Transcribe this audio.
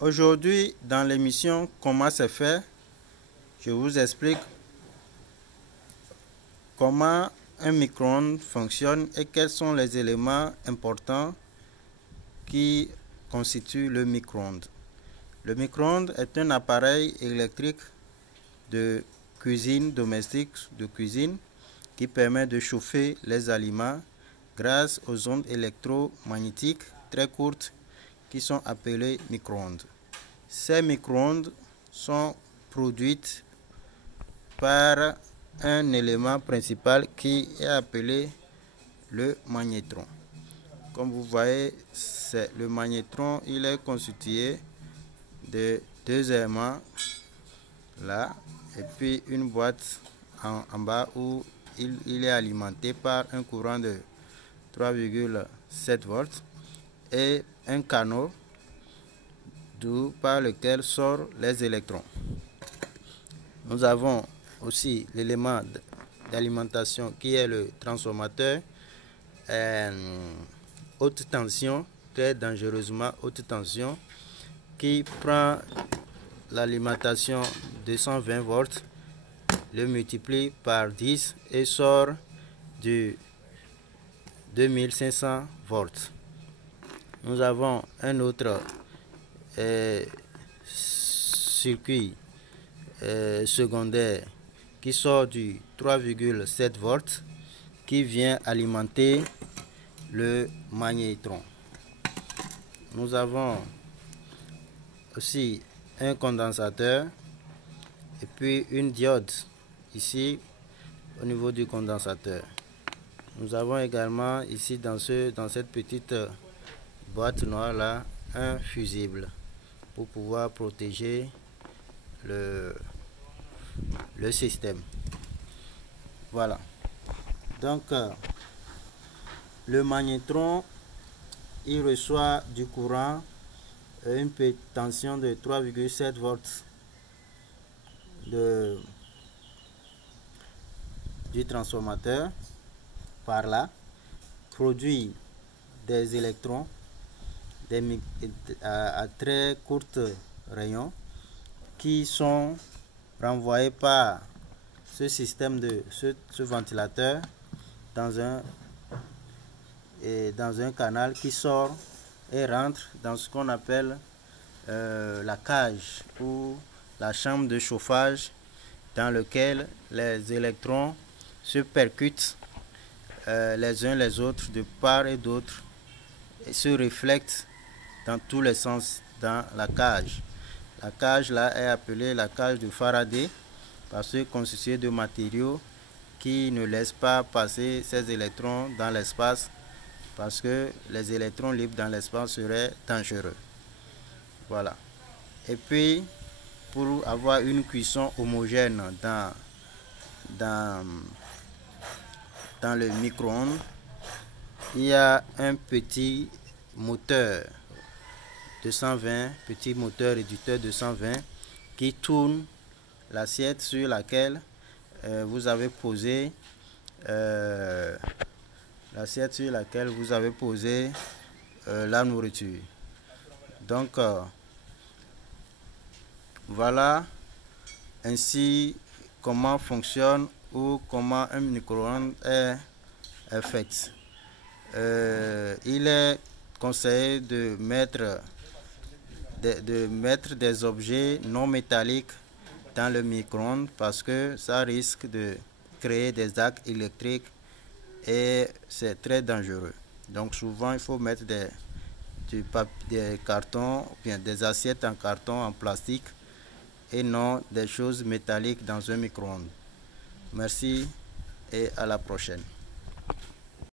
Aujourd'hui, dans l'émission Comment c'est fait, je vous explique comment un micro-ondes fonctionne et quels sont les éléments importants qui constituent le micro-ondes. Le micro-ondes est un appareil électrique de cuisine domestique, de cuisine, qui permet de chauffer les aliments grâce aux ondes électromagnétiques très courtes qui sont appelées micro-ondes. Ces micro-ondes sont produites par un élément principal qui est appelé le magnétron. Comme vous voyez, le magnétron, il est constitué de deux éléments là et puis une boîte en bas où il est alimenté par un courant de 3,7 volts et un canot par lequel sortent les électrons. Nous avons aussi l'élément d'alimentation qui est le transformateur haute tension, très dangereusement haute tension, qui prend l'alimentation de 120 volts, le multiplie par 10 et sort du 2500 volts. Nous avons un autre circuit secondaire qui sort du 3,7 volts qui vient alimenter le magnétron. Nous avons aussi un condensateur et puis une diode ici au niveau du condensateur. Nous avons également ici dans cette petite boîte noire là un fusible pour pouvoir protéger le système. Voilà. Donc le magnétron, il reçoit du courant une tension de 3,7 volts du transformateur par là, produit des électrons à très courte rayon qui sont renvoyés par ce système de ce ventilateur dans un canal qui sort et rentre dans ce qu'on appelle la cage ou la chambre de chauffage dans lequel les électrons se percutent les uns les autres de part et d'autre et se reflètent dans tous les sens dans la cage. La cage là est appelée la cage de Faraday parce que constituée de matériaux qui ne laissent pas passer ces électrons dans l'espace parce que les électrons libres dans l'espace seraient dangereux. Voilà. Et puis, pour avoir une cuisson homogène dans le micro-ondes, il y a un petit moteur de 120, petit moteur réducteur de 120 qui tourne l'assiette sur laquelle vous avez posé la nourriture. Donc voilà ainsi comment fonctionne ou comment un micro-ondes est fait. Il est conseillé de mettre des objets non métalliques dans le micro-ondes parce que ça risque de créer des arcs électriques et c'est très dangereux. Donc souvent il faut mettre des cartons ou bien des assiettes en carton, en plastique et non des choses métalliques dans un micro-ondes. Merci et à la prochaine.